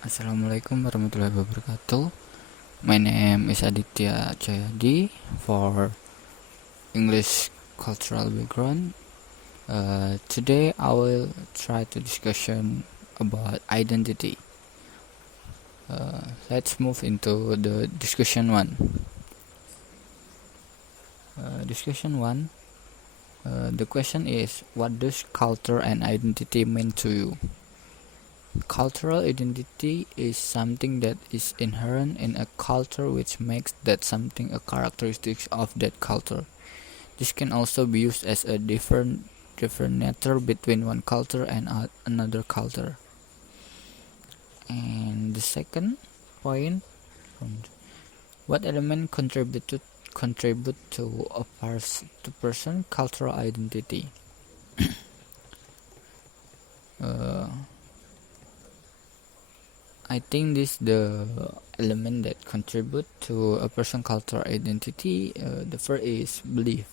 Assalamualaikum warahmatullahi wabarakatuh. My name is Aditya Cahyadi for English cultural background. Today I will try to discussion about identity. Let's move into the discussion one. Discussion one. The question is, what does culture and identity mean to you? Cultural identity is something that is inherent in a culture which makes that something a characteristic of that culture. This can also be used as a differentiator between one culture and another culture. And the second point, what element contribute to a person cultural identity? I think this the element that contribute to a person cultural identity. The first is belief.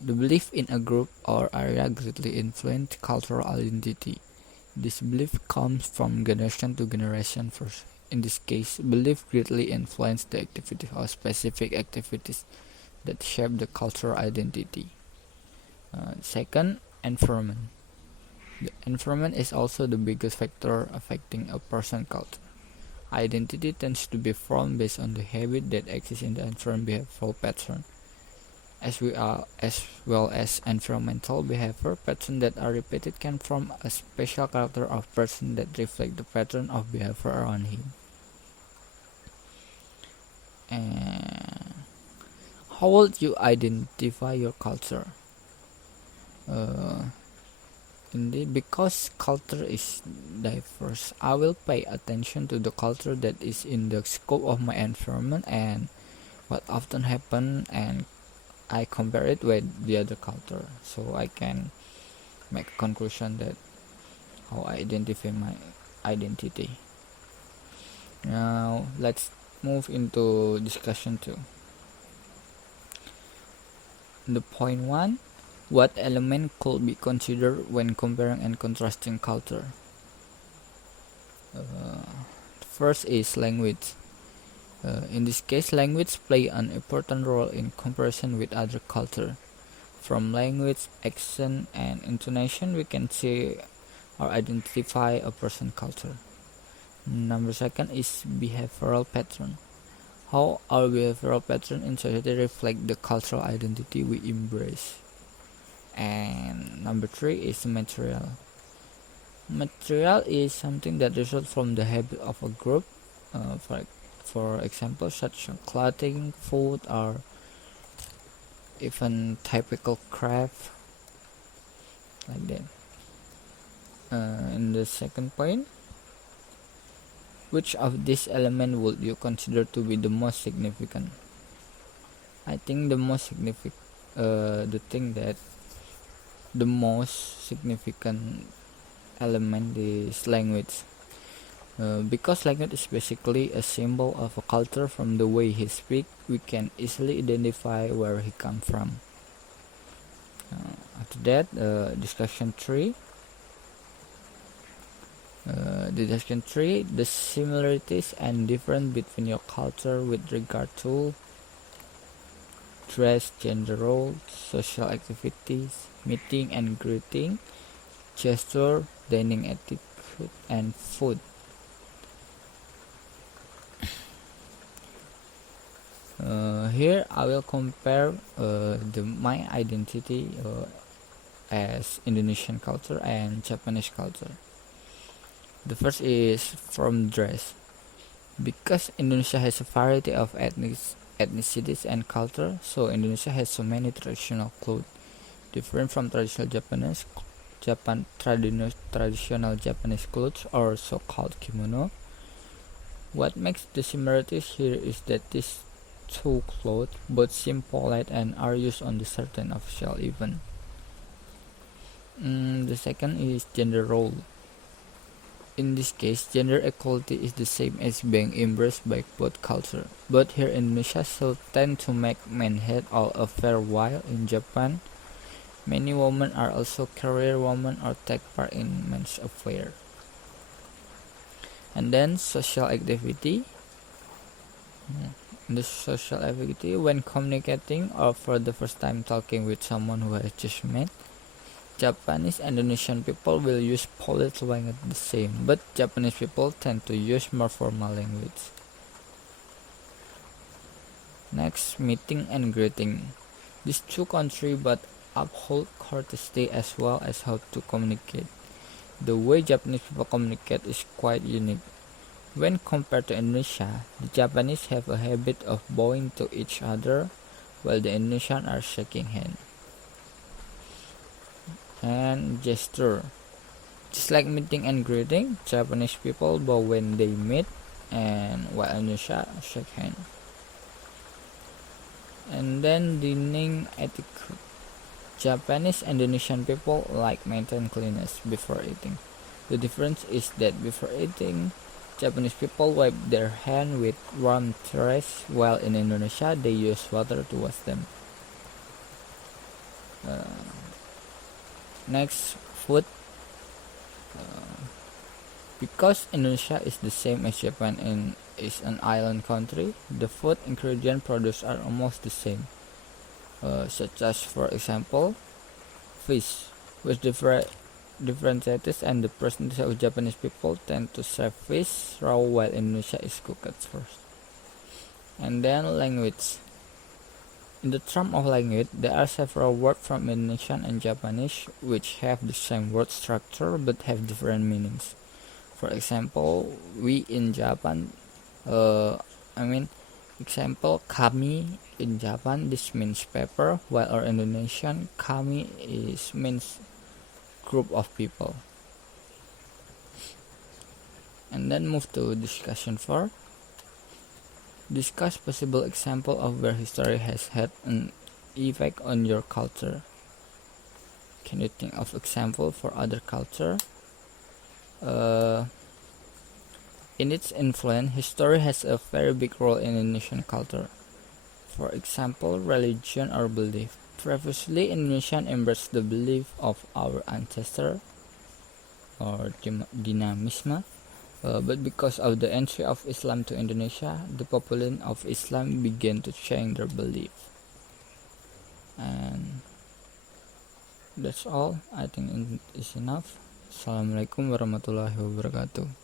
The belief in a group or area greatly influence cultural identity. This belief comes from generation to generation first. In this case, belief greatly influence the activity or specific activities that shape the cultural identity. Second, environment. The environment is also the biggest factor affecting a person's culture. Identity tends to be formed based on the habit that exists in the environment behavioral pattern, as well as environmental behavior patterns that are repeated can form a special character of person that reflect the pattern of behavior around him. And how would you identify your culture? Indeed, because culture is diverse, I will pay attention to the culture that is in the scope of my environment and what often happen, and I compare it with the other culture, so I can make a conclusion that how I identify my identity. Now let's move into discussion 2. The point 1, what element could be considered when comparing and contrasting culture? First is language. In this case, language play an important role in comparison with other culture. From language, accent, and intonation, we can see or identify a person's culture. Number second is behavioral pattern. How our behavioral pattern in society reflect the cultural identity we embrace. And number 3 is material. Material is something that results from the habit of a group, for example, such as clothing, food, or even typical craft, like that. In the second point, which of these elements would you consider to be the most significant? I think the most significant, the most significant element is language. Because language is basically a symbol of a culture. From the way he speaks, we can easily identify where he comes from. After that, discussion 3. The similarities and difference between your culture with regard to dress, gender roles, social activities, meeting and greeting, gesture, dining etiquette, and food. Here I will compare my identity as Indonesian culture and Japanese culture. The first is from dress. Because Indonesia has a variety of ethnicities and culture, so Indonesia has so many traditional clothes, different from traditional traditional Japanese clothes, or so-called kimono. What makes the similarities here is that these two clothes both seem polite and are used on the certain official event. The second is gender role. In this case, gender equality is the same as being embraced by both culture, but here in Indonesia still tend to make men head all affair, while in Japan, many women are also career women or take part in men's affair. And then social activity. The social activity, when communicating or for the first time talking with someone who has just met, Japanese and Indonesian people will use polite language the same, but Japanese people tend to use more formal language. Next, meeting and greeting. These two countries but uphold courtesy as well as how to communicate. The way Japanese people communicate is quite unique. When compared to Indonesia, the Japanese have a habit of bowing to each other while the Indonesians are shaking hands. And gesture. Just like meeting and greeting, Japanese people bow when they meet and while Indonesia shake hands. And then dining etiquette. Japanese and Indonesian people like maintain cleanliness before eating. The difference is that before eating, Japanese people wipe their hands with warm towels, while in Indonesia they use water to wash them. Next, food. Because Indonesia is the same as Japan and is an island country, the food ingredient produced are almost the same, such as, for example, fish, with different status, and the percentage of Japanese people tend to serve fish raw while Indonesia is cooked first. And then language. In the term of language, there are several words from Indonesian and Japanese which have the same word structure but have different meanings. For example, we in Japan, example, kami in Japan, this means paper, while our Indonesian, kami means group of people. And then move to discussion 4. Discuss possible example of where history has had an effect on your culture. Can you think of example for other culture? In its influence, history has a very big role in Indonesian culture. For example, religion or belief. Previously, Indonesian embraced the belief of our ancestor or dynamism, but because of the entry of Islam to Indonesia, the population of Islam began to change their belief. And that's all. I think it is enough. Assalamualaikum warahmatullahi wabarakatuh.